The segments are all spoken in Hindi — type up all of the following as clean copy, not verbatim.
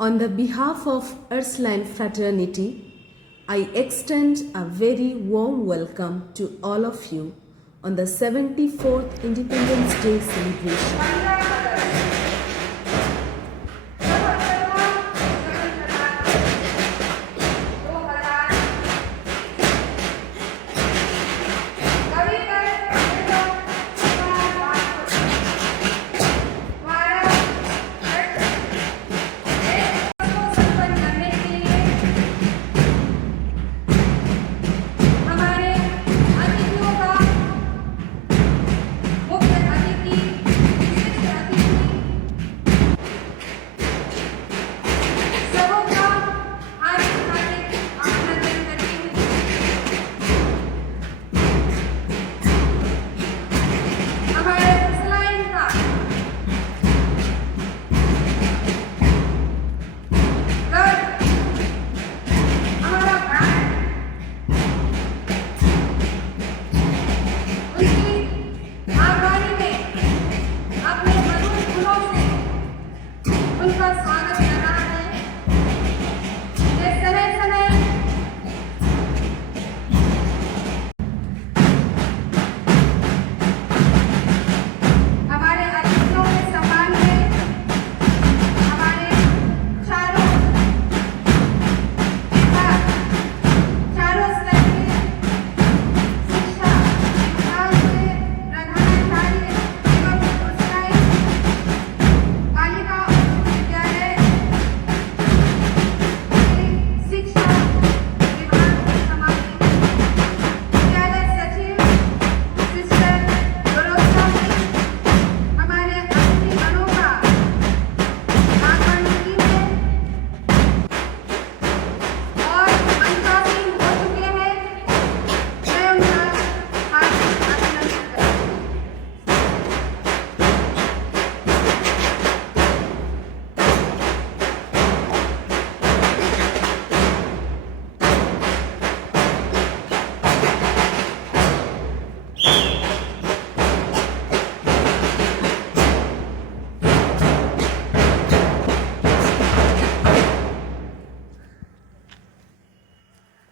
On the behalf of Ursuline Fraternity, I extend a very warm welcome to all of you on the 74th Independence Day celebration.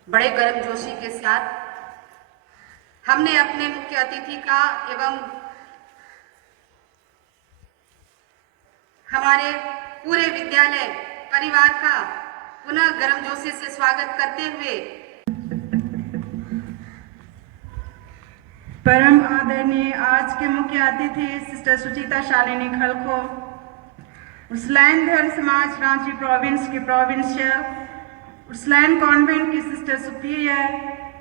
बड़े गर्मजोशी के साथ हमने अपने मुख्य अतिथि का एवं हमारे पूरे विद्यालय परिवार का पुनः गर्मजोशी से स्वागत करते हुए परम आदरणीय आज के मुख्य अतिथि सिस्टर सुचिता शालिनी खलखो, उर्सुलाइन धर्म समाज रांची प्रोविंस के प्रोविंशियल उर्सुलाइन कॉन्वेंट की सिस्टर सुपीरियर,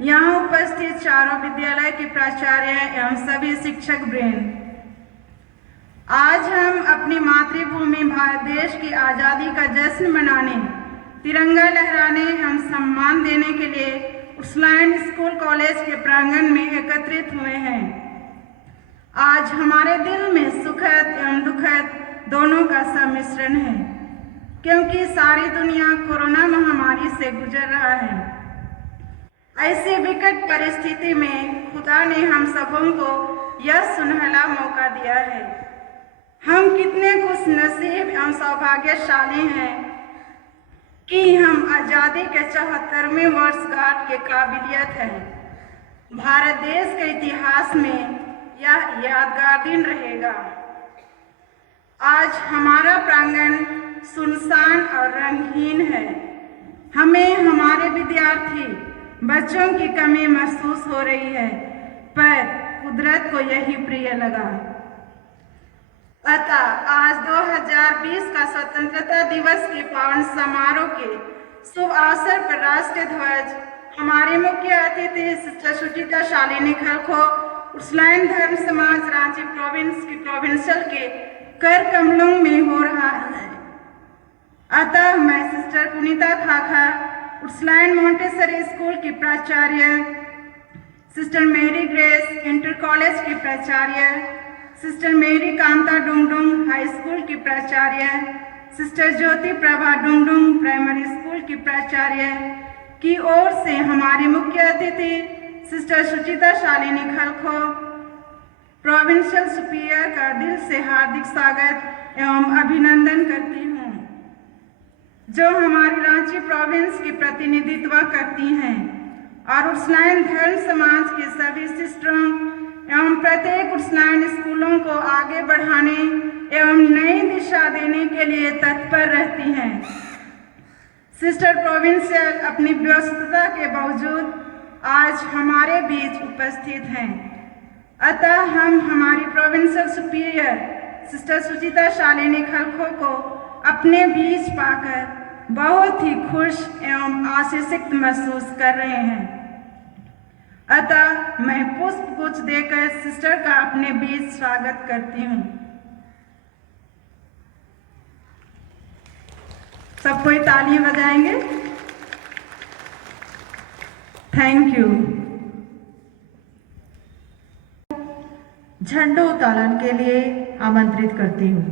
यहाँ उपस्थित चारों विद्यालय के प्राचार्य एवं सभी शिक्षक वृंद, आज हम अपनी मातृभूमि भारत देश की आज़ादी का जश्न मनाने, तिरंगा लहराने एवं सम्मान देने के लिए उर्सुलाइन स्कूल कॉलेज के प्रांगण में एकत्रित हुए हैं। आज हमारे दिल में सुखद एवं दुखद दोनों का सम्मिश्रण है, क्योंकि सारी दुनिया कोरोना महामारी से गुजर रहा है। ऐसी विकट परिस्थिति में खुदा ने हम सबों को यह सुनहला मौका दिया है। हम कितने खुश नसीब एवं सौभाग्यशाली हैं कि हम आज़ादी के 74वें वर्षगांठ के काबिलियत है। भारत देश के इतिहास में यह यादगार दिन रहेगा। आज हमारा प्रांगण सुनसान और रंगहीन है। हमें हमारे विद्यार्थी बच्चों की कमी महसूस हो रही है, पर कुदरत को यही प्रिय लगा। अतः आज 2020 का स्वतंत्रता दिवस के पावन समारोह के शुभ अवसर पर राष्ट्रीय ध्वज हमारे मुख्य अतिथि सिस्टर सुचिता शालिनी खलखो, उर्सुलाइन धर्म समाज रांची प्रोविंस की प्रोविंशियल के कर कमलों में हो रहा है। अतः मैं सिस्टर पुनीता खाखा, उर्सुलाइन मॉन्टेसरी स्कूल की प्राचार्य, सिस्टर मेरी ग्रेस इंटर कॉलेज की प्राचार्य, सिस्टर मेरी कांता डुंगडुंग हाई स्कूल की प्राचार्य, सिस्टर ज्योति प्रभा डुंगडुंग प्राइमरी स्कूल की प्राचार्य की ओर से हमारी मुख्य अतिथि सिस्टर सुचिता शालिनी खलखो, प्रोविंशियल सुपीरियर का दिल से हार्दिक स्वागत एवं अभिनंदन करती हूँ। जो हमारी रांची प्रोविंस की प्रतिनिधित्व करती हैं और उर्सुलाइन धर्म समाज के सभी सिस्टरों एवं प्रत्येक उर्सुलाइन स्कूलों को आगे बढ़ाने एवं नई दिशा देने के लिए तत्पर रहती हैं। सिस्टर प्रोविंशियल अपनी व्यस्तता के बावजूद आज हमारे बीच उपस्थित हैं। अतः हम हमारी प्रोविंशियल सुपीरियर सिस्टर सुचिता शालिनी खलखो को अपने बीच पाकर बहुत ही खुश एवं आशीषित महसूस कर रहे हैं। अतः मैं पुष्प गुच्छ देकर सिस्टर का अपने बीच स्वागत करती हूँ। सब कोई तालियां बजाएंगे। Thank you. झंडोत्तोलन के लिए आमंत्रित करती हूँ।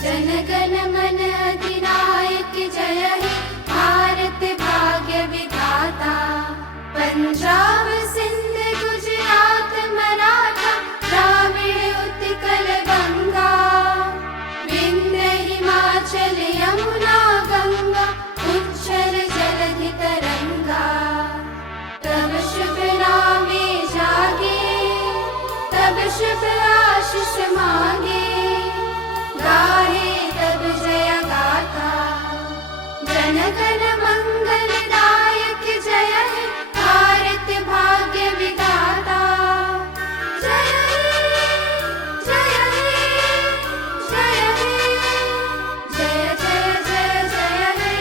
जनगण मन अधिनायक जय हे भारत भाग्य विधाता। पंजाब सिंध गुजरात मराठा द्राविड़ उत्कल गंगा, विंध्य हिमाचल यमुना गंगा उच्चल जलधि तरंगा। तब शुभ नामे जागे, तब शुभ आशीष मांगे, गाहे तब जय गाथा। जनगण मंगलदायक जय हे भारत भाग्य विधाता। जय हे, जय हे, जय हे, जय जय जय जय हे।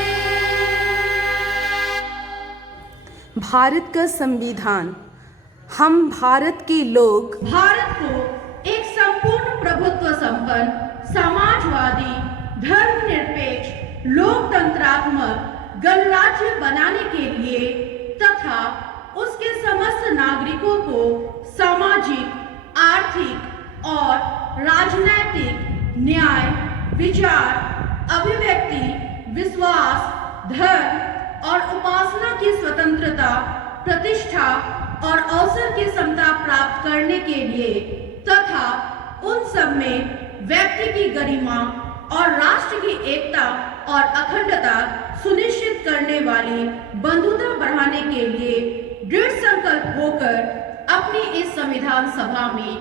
भारत का संविधान, हम भारत के लोग भारत को एक संपूर्ण प्रभुत्व संपन्न समाजवादी धर्मनिरपेक्ष लोकतंत्रात्मक गणराज्य बनाने के लिए तथा उसके समस्त नागरिकों को सामाजिक, आर्थिक और राजनैतिक न्याय, विचार, अभिव्यक्ति, विश्वास, धर्म और उपासना की स्वतंत्रता, प्रतिष्ठा और अवसर की समता प्राप्त करने के लिए तथा उन सब में व्यक्ति की गरिमा और राष्ट्र की एकता और अखंडता सुनिश्चित करने वाली बंधुता बढ़ाने के लिए दृढ़ संकल्प होकर अपनी इस संविधान सभा में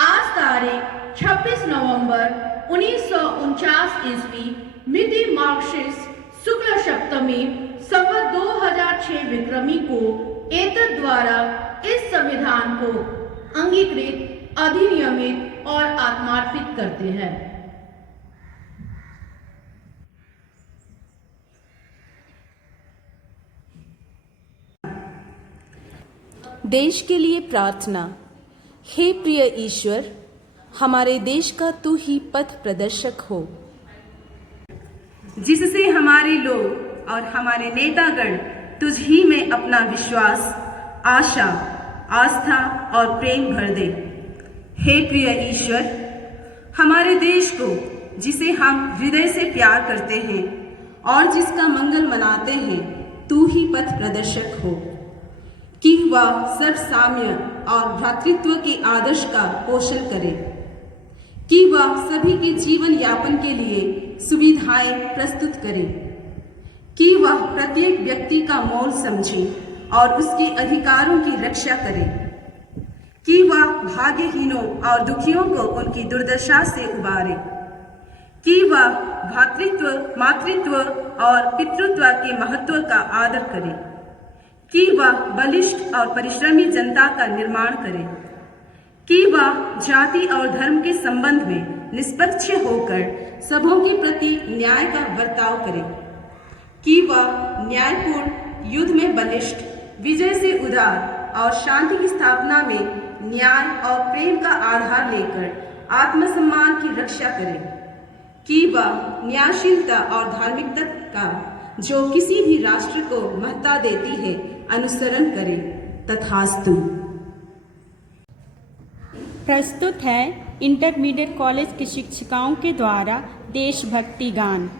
आज तारीख 26 नवंबर 1949 ईस्वी मिति मार्क्सिस शुक्ल सप्तमी संवत 2006 विक्रमी को एतद द्वारा इस संविधान को अंगीकृत, अधिनियमित और आत्मार्पित करते हैं। देश के लिए प्रार्थना। हे प्रिय ईश्वर, हमारे देश का तू ही पथ प्रदर्शक हो, जिससे हमारे लोग और हमारे नेतागण तुझ ही में अपना विश्वास, आशा, आस्था और प्रेम भर दे। हे प्रिय ईश्वर, हमारे देश को जिसे हम हृदय से प्यार करते हैं और जिसका मंगल मनाते हैं, तू ही पथ प्रदर्शक हो कि वह सर्वसाम्य और भ्रातृत्व के आदर्श का पोषण करे, कि वह सभी के जीवन यापन के लिए सुविधाएं प्रस्तुत करे, कि वह प्रत्येक व्यक्ति का मोल समझे और उसके अधिकारों की रक्षा करे, कि वह भाग्यहीनों और दुखियों को उनकी दुर्दशा से उबारे, कि वह भातृत्व, मातृत्व और पितृत्व के महत्व का आदर करे, कि वह बलिष्ठ और परिश्रमी जनता का निर्माण करे, कि वह जाति और धर्म के संबंध में निष्पक्ष होकर सबों के प्रति न्याय का बर्ताव करे, कि वह न्यायपूर्ण, युद्ध में बलिष्ठ, विजय से उदार और शांति की स्थापना में न्याय और प्रेम का आधार लेकर आत्मसम्मान की रक्षा करें, कि वह न्यायशीलता और धार्मिकता का जो किसी भी राष्ट्र को महत्ता देती है अनुसरण करें। तथास्तु। प्रस्तुत है इंटरमीडिएट कॉलेज की शिक्षिकाओं के द्वारा देशभक्ति गान।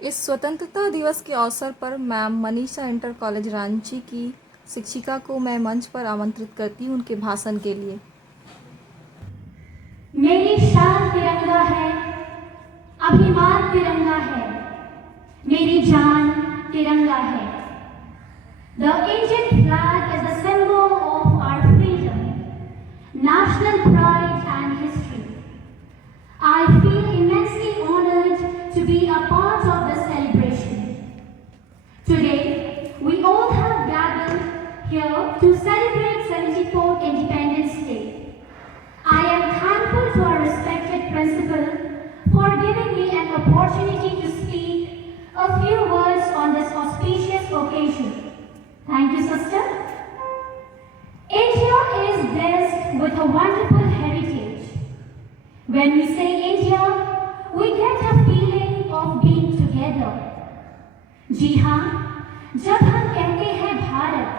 इस स्वतंत्रता दिवस के अवसर पर ma'am Manisha inter college Ranchi की शिक्षिका को मैं मंच पर आमंत्रित करती हूँ उनके भाषण के लिए। मेरी शान तिरंगा है, अभिमान तिरंगा है, मेरी जान तिरंगा है। The Indian flag is a symbol of our freedom, national pride and history. I feel immensely honored to be a part of this celebration. Today, we all have gathered here to celebrate 74th Independence Day. I am thankful to our respected principal for giving me an opportunity to speak a few words on this auspicious occasion. When we say India, we get a feeling of being together. जी हाँ, जब हम कहते हैं भारत,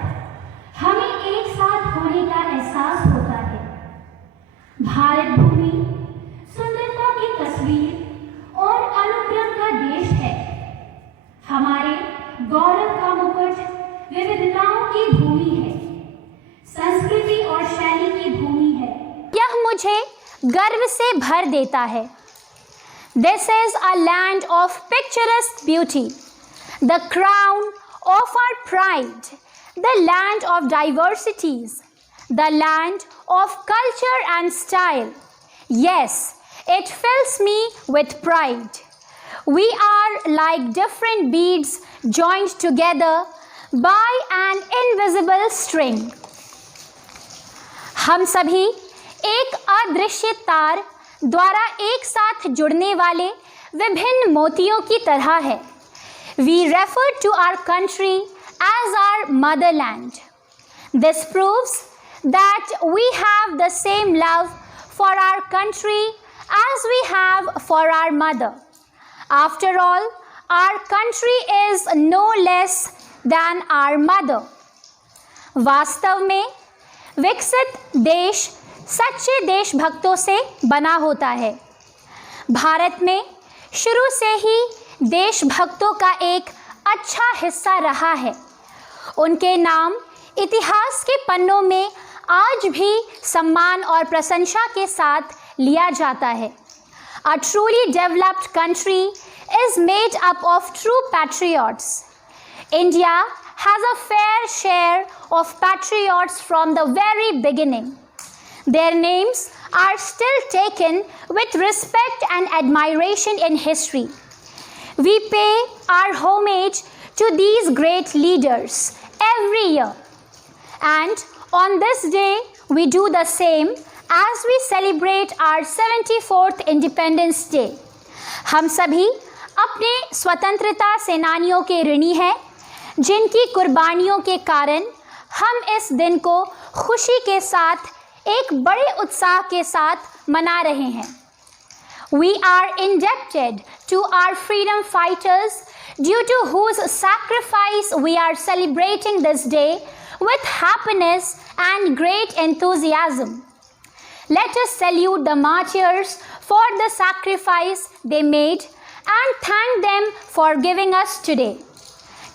हमें एक साथ होने का एहसास होता है। भारत भूमि सुंदरता की तस्वीर और अनुक्रम का देश है। हमारे गौरव का मुकुट विविधताओं की भूमि है, संस्कृति और शैली की भूमि है। यह मुझे गर्व से भर देता है। This is a land of picturesque beauty, the crown of our pride, the land of diversities, the land of culture and style. Yes, it fills me with pride. We are like different beads joined together by an invisible string. हम सभी एक अदृश्य तार द्वारा एक साथ जुड़ने वाले विभिन्न मोतियों की तरह है। We refer to our country as our motherland. This proves that we have the same love for our country as we have for our mother. After all, our country is no less than our mother. वास्तव में विकसित देश सच्चे देशभक्तों से बना होता है। भारत में शुरू से ही देशभक्तों का एक अच्छा हिस्सा रहा है। उनके नाम इतिहास के पन्नों में आज भी सम्मान और प्रशंसा के साथ लिया जाता है। A truly developed country is made up of true patriots. India has a fair share of patriots from the very beginning. Their names are still taken with respect and admiration in history. We pay our homage to these great leaders every year. And on this day, we do the same as we celebrate our 74th Independence Day. हम सभी अपने स्वतंत्रता सेनानियों के ऋणी हैं, जिनकी कुर्बानियों के कारण हम इस दिन को खुशी के साथ एक बड़े उत्साह के साथ मना रहे हैं। We are indebted to our freedom fighters, due to whose sacrifice we are celebrating this day with happiness and great enthusiasm. Let us salute the martyrs for the sacrifice they made and thank them for giving us today.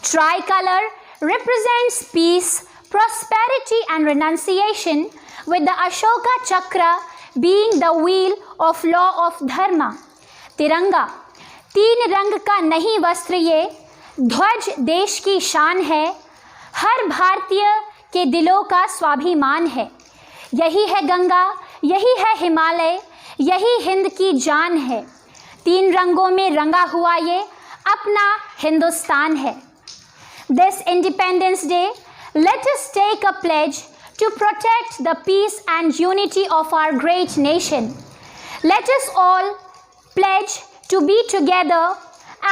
Tricolor represents peace, prosperity and renunciation, with the Ashoka Chakra being the wheel of law of dharma. तिरंगा तीन रंग का नहीं वस्त्र, ये ध्वज देश की शान है, हर भारतीय के दिलों का स्वाभिमान है। यही है गंगा, यही है हिमालय, यही हिंद की जान है। तीन रंगों में रंगा हुआ ये अपना हिंदुस्तान है। This Independence Day, let us take a pledge to protect the peace and unity of our great nation. Let us all pledge to be together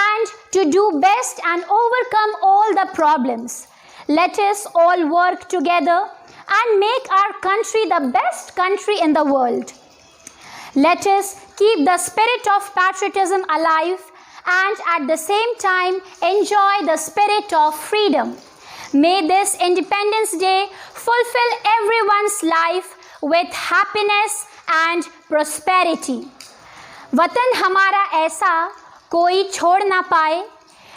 and to do best and overcome all the problems. Let us all work together and make our country the best country in the world. Let us keep the spirit of patriotism alive and at the same time enjoy the spirit of freedom. May this Independence Day fulfill everyone's life with happiness and prosperity. वतन हमारा ऐसा कोई छोड़ ना पाए,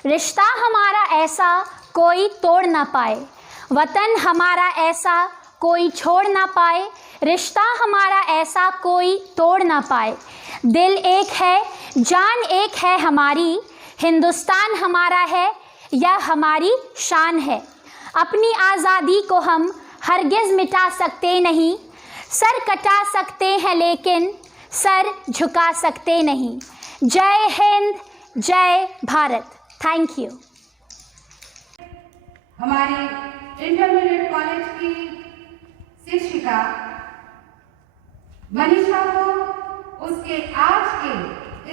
रिश्ता हमारा ऐसा कोई तोड़ ना पाए। वतन हमारा ऐसा कोई छोड़ ना पाए, रिश्ता हमारा ऐसा कोई तोड़ ना पाए। दिल एक है, जान एक है हमारी, हिंदुस्तान हमारा है, यह हमारी शान है। अपनी आज़ादी को हम हरगिज़ मिटा सकते नहीं, सर कटा सकते हैं लेकिन सर झुका सकते नहीं। जय हिंद, जय भारत। Thank you. हमारे इंटरमीडिएट कॉलेज की शिक्षिका मनीषा को उसके आज के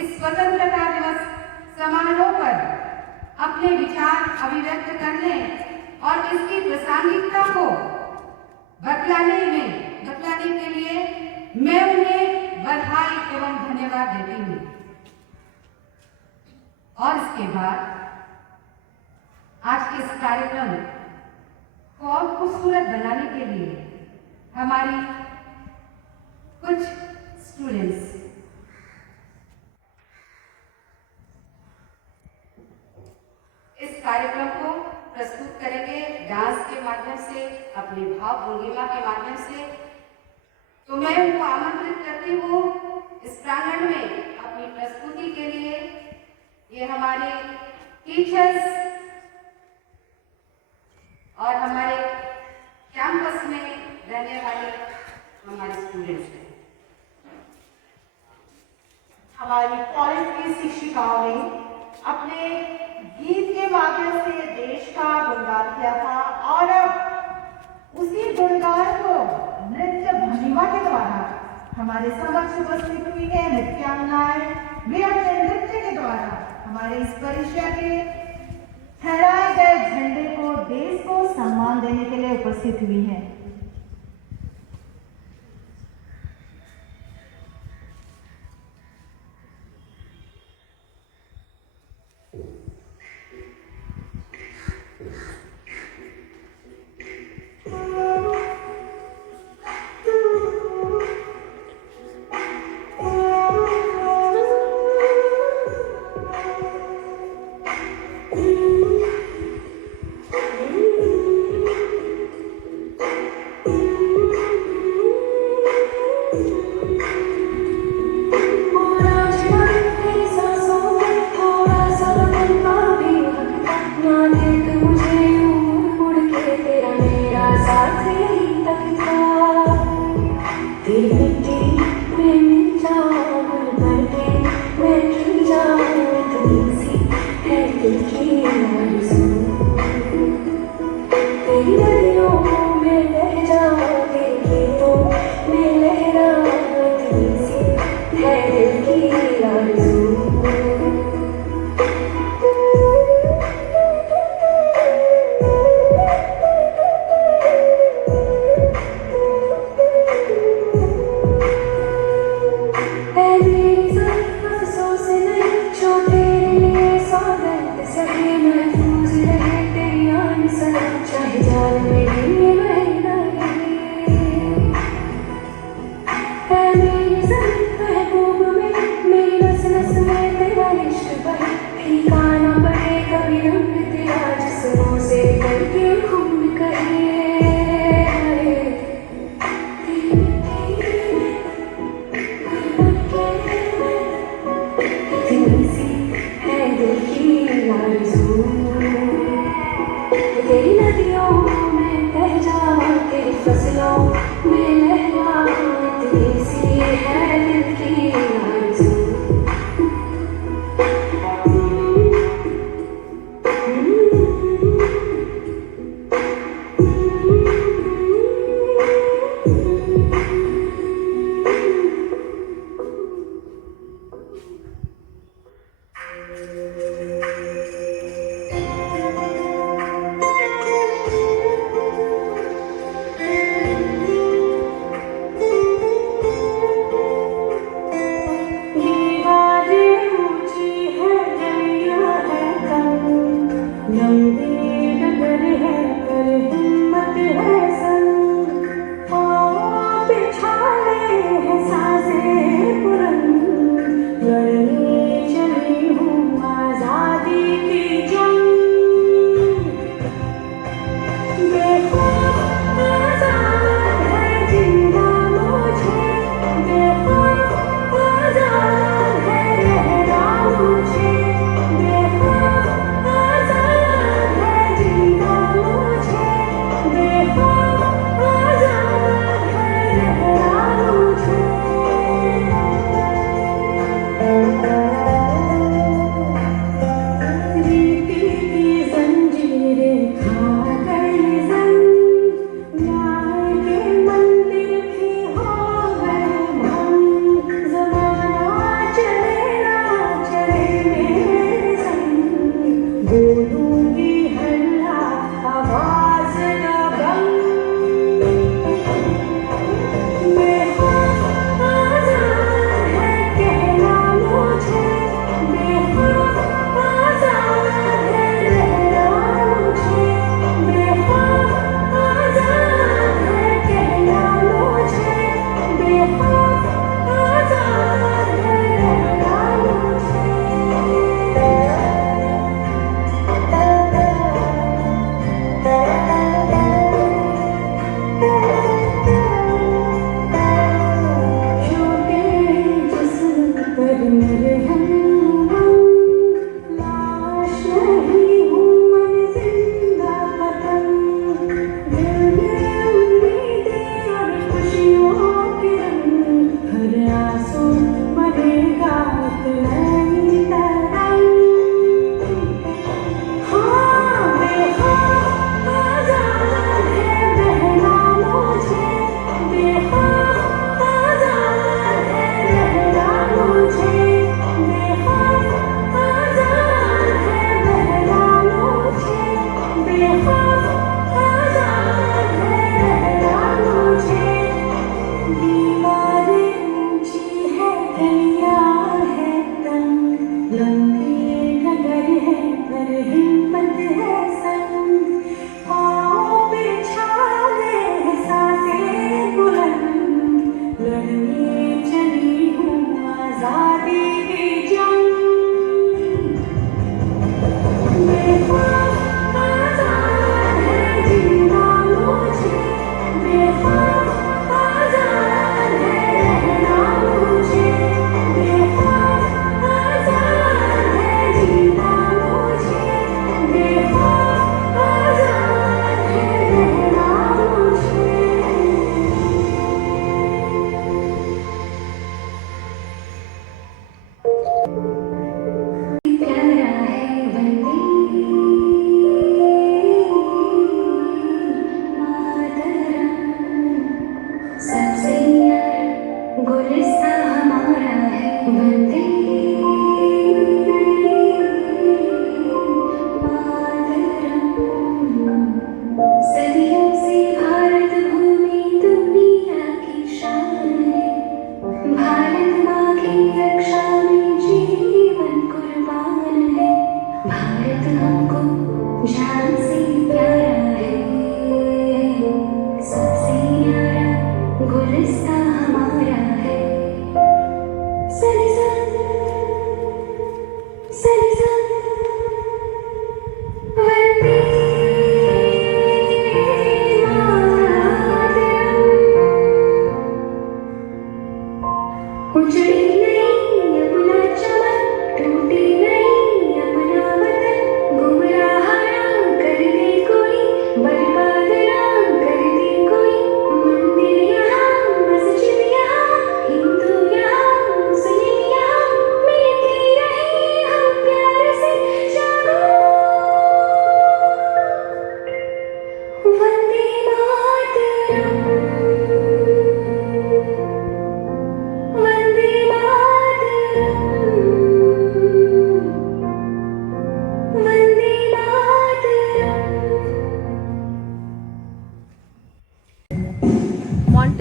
इस स्वतंत्रता दिवस समारोह पर अपने विचार अभिव्यक्त करने और इसकी प्रासंगिकता को बतलाने के लिए मैं उन्हें बधाई बधाई एवं धन्यवाद देती हूँ। और इसके बाद आज के इस कार्यक्रम को और खूबसूरत बनाने के लिए हमारी कुछ स्टूडेंट्स इस कार्यक्रम को प्रस्तुत करेंगे डांस के माध्यम से, अपने भाव भंगिमा के माध्यम से। तो मैं उनको आमंत्रित करती हूँ इस प्रांगण में अपनी प्रस्तुति के लिए। ये हमारे टीचर्स और हमारे कैंपस में रहने वाले हमारे स्टूडेंट्स हैं। हमारी कॉलेज की शिक्षिकाओं ने अपने गीत के माध्यम से देश का गुणगान किया था और अब उसी गुणगान को नृत्य भंगिमा के द्वारा हमारे समक्ष उपस्थित हुई है नृत्यांगनाएं। वे अपने नृत्य के द्वारा हमारे इस परिषद के फहराए गए झंडे को, देश को सम्मान देने के लिए उपस्थित हुई है।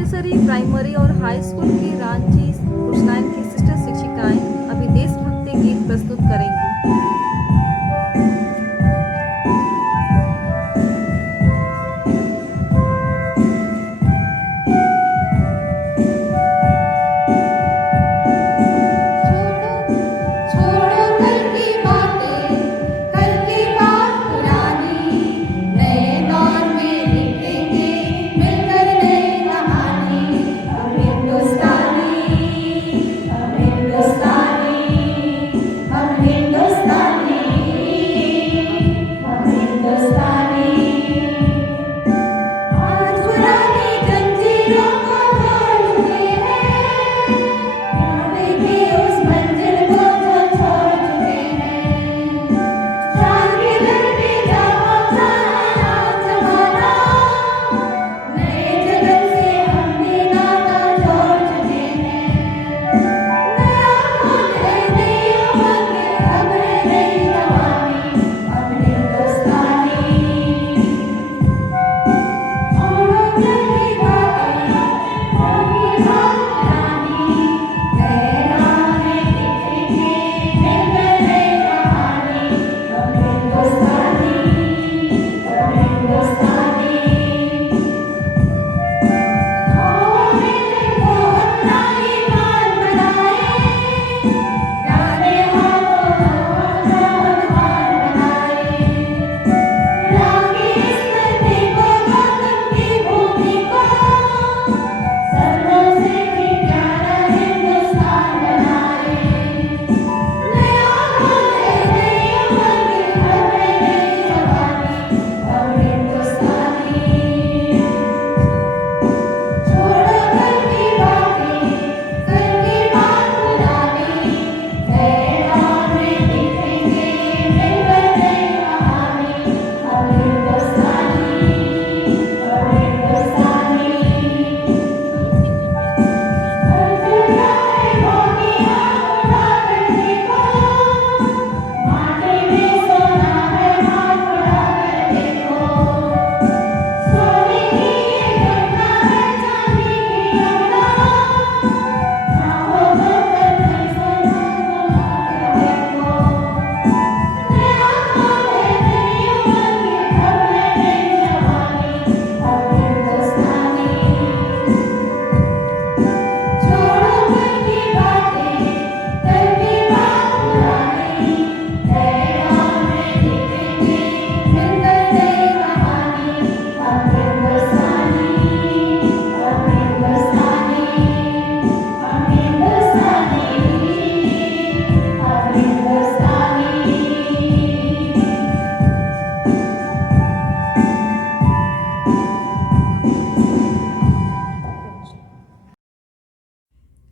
मॉन्टेसरी प्राइमरी और हाई स्कूल की रांची उर्सुलाइन की सिस्टर शिक्षिकाएं अभी देशभक्ति गीत प्रस्तुत करेंगी।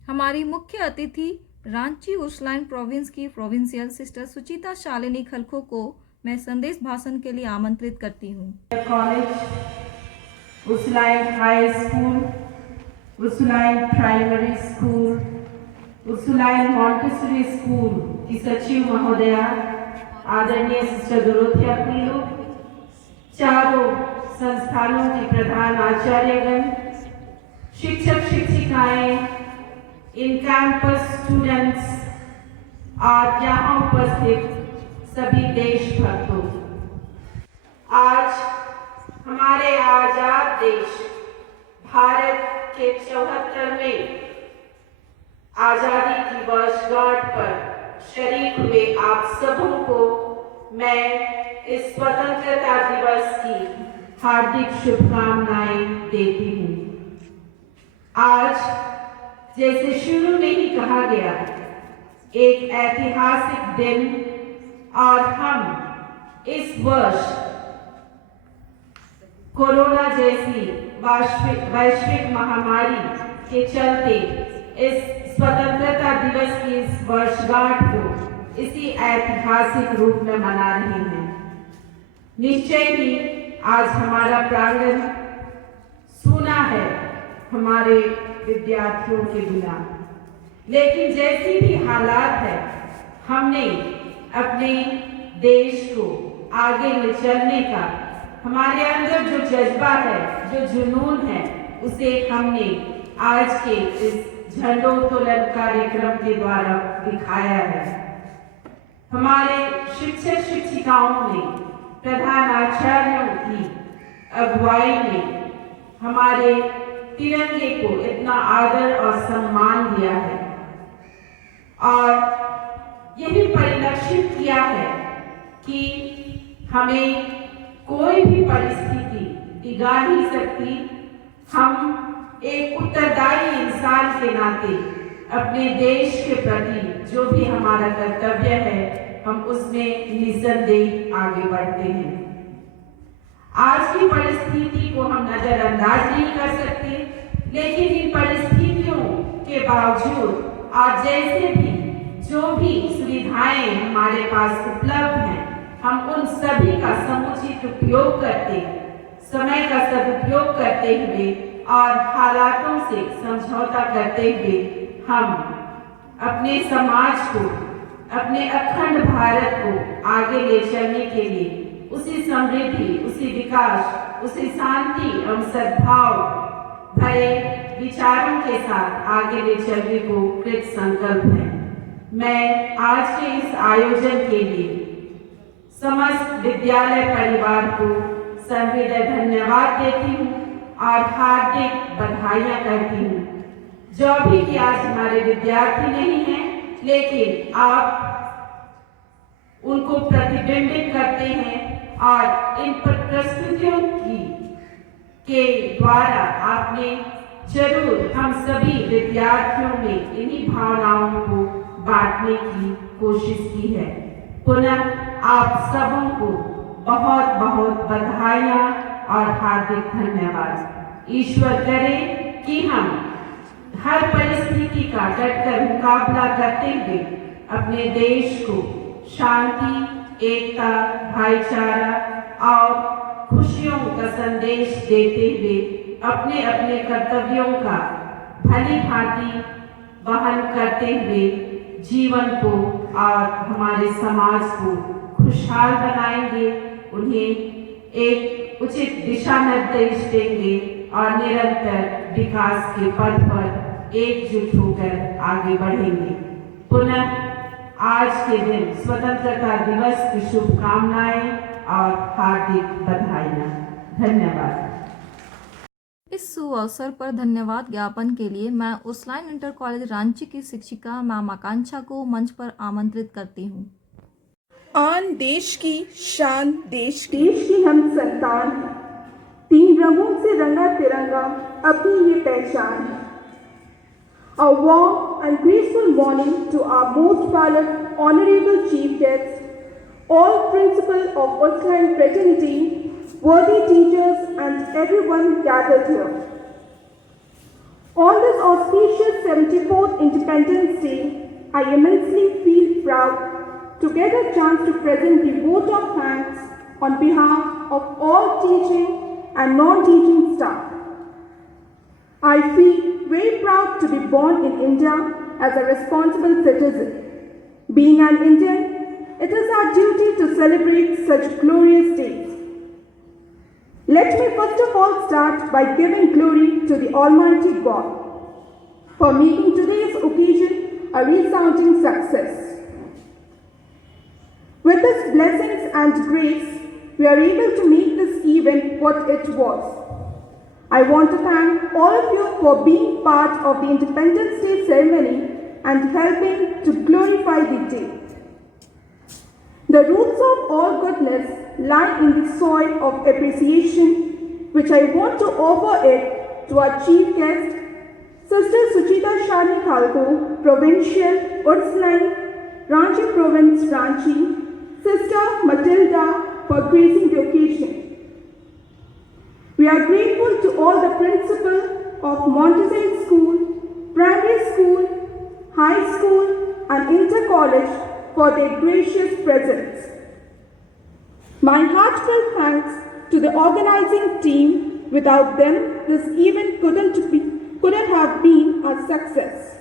हमारी मुख्य अतिथि रांची उर्सुलाइन प्रोविंस की प्रोविंशियल सिस्टर सुचिता शालिनी खलखो को मैं संदेश भाषण के लिए आमंत्रित करती हूँ। College, Ursuline high school, Ursuline primary school, Ursuline Montessori school की सचिव महोदया आदरणीय सिस्टर डोरोथिया कुल्लू, चारों संस्थानों की प्रधान आचार्यगण, शिक्षक शिक्षिकाएं, इन कैंपस स्टूडेंट्स और यहाँ उपस्थित सभी देशभक्तों, आज हमारे आजाद देश भारत के 74वें आजादी की वर्षगांठ पर शरीक हुए आप सबों को मैं इस स्वतंत्रता दिवस की हार्दिक शुभकामनाएं देती हूँ। आज जैसे शुरू में ही कहा गया, एक ऐतिहासिक दिन और हम इस वर्ष कोरोना जैसी वैश्विक महामारी के चलते इस स्वतंत्रता दिवस की इस वर्षगांठ को इसी ऐतिहासिक रूप में मना रहे हैं। निश्चय ही आज हमारा प्रांगण सूना है हमारे विद्यार्थियों के बिना, लेकिन जैसी भी हालात है, हमने अपने देश को आगे ले चलने का, हमारे अंदर जो जज्बा है, जो जुनून है, उसे हमने आज के इस झंडोत्तोलन कार्यक्रम के द्वारा दिखाया है। हमारे शिक्षक शिक्षिकाओं ने, प्रधानाचार्यों की अगुवाई में हमारे तिरंगे को इतना आदर और सम्मान दिया है और यही परिलक्षित किया है कि हमें कोई भी परिस्थिति डिगा नहीं सकती। हम एक उत्तरदायी इंसान के नाते अपने देश के प्रति जो भी हमारा कर्तव्य है, हम उसमें निस्संदेह आगे बढ़ते हैं। आज की परिस्थिति को हम नजरअंदाज नहीं कर सकते, लेकिन इन परिस्थितियों के बावजूद आज जैसे भी जो भी सुविधाएं हमारे पास उपलब्ध हैं, हम उन सभी का समुचित उपयोग करते, समय का सदुपयोग करते हुए और हालातों से समझौता करते हुए हम अपने समाज को, अपने अखंड भारत को आगे ले चलने के लिए उसी समृद्धि, उसी विकास, उसी शांति एवं सद्भाव भरे विचारों के साथ आगे ले चलने को कृत संकल्प है। मैं आज के इस आयोजन के लिए समस्त विद्यालय परिवार को सहृदय धन्यवाद देती हूँ और हार्दिक बधाइयाँ करती हूँ। जो भी कि आज हमारे विद्यार्थी नहीं हैं, लेकिन आप उनको प्रतिबिंबित करते हैं और इन प्रस्तुतियों के द्वारा आपने जरूर हम सभी विद्यार्थियों में इन्हीं भावनाओं को बांटने की कोशिश की है। पुनः आप सबों को बहुत बहुत बधाइयाँ और हार्दिक धन्यवाद। ईश्वर करे कि हम हर परिस्थिति का डटकर मुकाबला करते हुए अपने देश को शांति, एकता, भाईचारा और खुशियों का संदेश देते हुए अपने अपने कर्तव्यों का भली भांति वहन करते हुए जीवन को और हमारे समाज को खुशहाल बनाएंगे, उन्हें एक उचित दिशा निर्देश देंगे और निरंतर विकास के पथ पर एकजुट होकर आगे बढ़ेंगे। पुनः आज के दिन स्वतंत्रता दिवस की शुभकामनाएं और हार्दिक बधाइयाँ। धन्यवाद। इस शुभ अवसर पर धन्यवाद ज्ञापन के लिए मैं उर्सुलाइन इंटर कॉलेज रांची की शिक्षिका मैम आकांक्षा को मंच पर आमंत्रित करती हूँ। आन देश की शान, देश की हम संतान, 3 रंगों से रंगा तिरंगा अपनी ये पहचान है। A warm and graceful morning to our most valued honorable chief guests, all principal of Ursuline fraternity, worthy teachers and everyone gathered here. On this auspicious 74th Independence Day, I immensely feel proud to get a chance to present the vote of thanks on behalf of all teaching and non-teaching staff. I feel very proud to be born in India as a responsible citizen. Being an Indian, it is our duty to celebrate such glorious days. Let me first of all start by giving glory to the Almighty God for making today's occasion a resounding success. With His blessings and grace, we are able to make this event what it was. I want to thank all of you for being part of the Independence Day ceremony and helping to glorify the day. The roots of all goodness lie in the soil of appreciation, which I want to offer it to our chief guest, Sister Suchita Shalini Khalko, Provincial, Ursuline, Ranchi Province, Ranchi, Sister Matilda for gracing the occasion. We are grateful to all the principal of Montessori School, Primary School, High School and Inter College for their gracious presence. My heartfelt thanks to the organizing team. Without them, this event couldn't have been a success.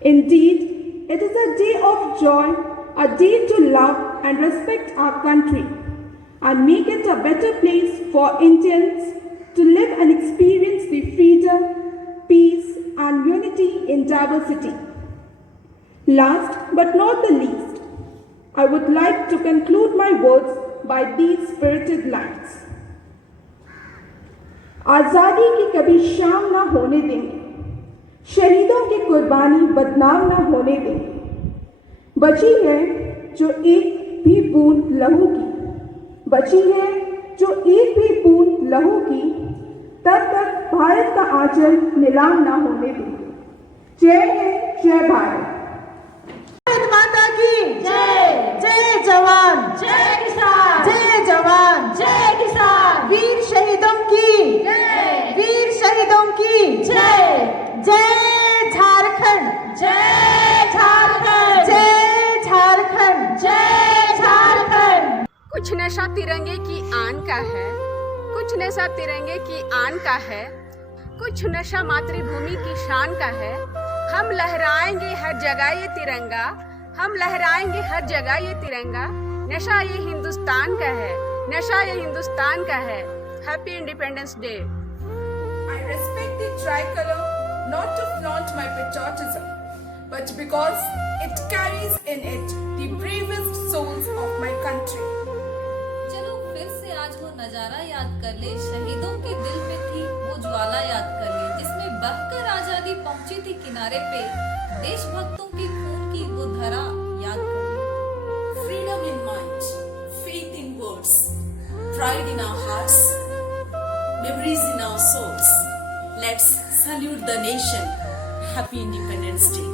Indeed, it is a day of joy, a day to love and respect our country and make it a better place for Indians to live and experience in diversity. Last but not the least, I would like to conclude my words by these spirited lines. आज़ादी की कभी शाम ना होने देंगे, शहीदों की कुर्बानी बदनाम ना होने देंगे। बची है जो एक भी बूंद लहू की, बची है जो एक भी बूंद लहू की, तब तक भारत का आंचल नीलाम ना होने देंगे। जय हिंद, जय भारत। भारत माता की जय। जय जवान, जय किसान, जय जवान, जय किसान। वीर शहीदों की जय, वीर शहीदों की जय। जय झारखंड, जय झारखंड, जय झारखंड, जय झारखंड। कुछ नशा तिरंगे की आन का है, कुछ नशा तिरंगे की आन का है, कुछ नशा मातृभूमि की शान का है। हम लहराएंगे हर जगह ये तिरंगा, हम लहराएंगे हर जगह ये तिरंगा। नशा ये हिंदुस्तान का है, नशा ये हिंदुस्तान का है। Happy independence day. I respect the tricolor not to flaunt my patriotism, but because it carries in it the bravest souls of my country. चलो फिर से आज वो नजारा याद कर ले, शहीदों के दिल में थी वो ज्वाला याद कर ले, जिसमें बहकर आजादी पहुंची थी किनारे पे। देशभक्तों की खून की वो धरा याद कर ले। Freedom in mind, faith in words, pride in our hearts, memories in our souls. Let's salute the nation. Happy Independence Day.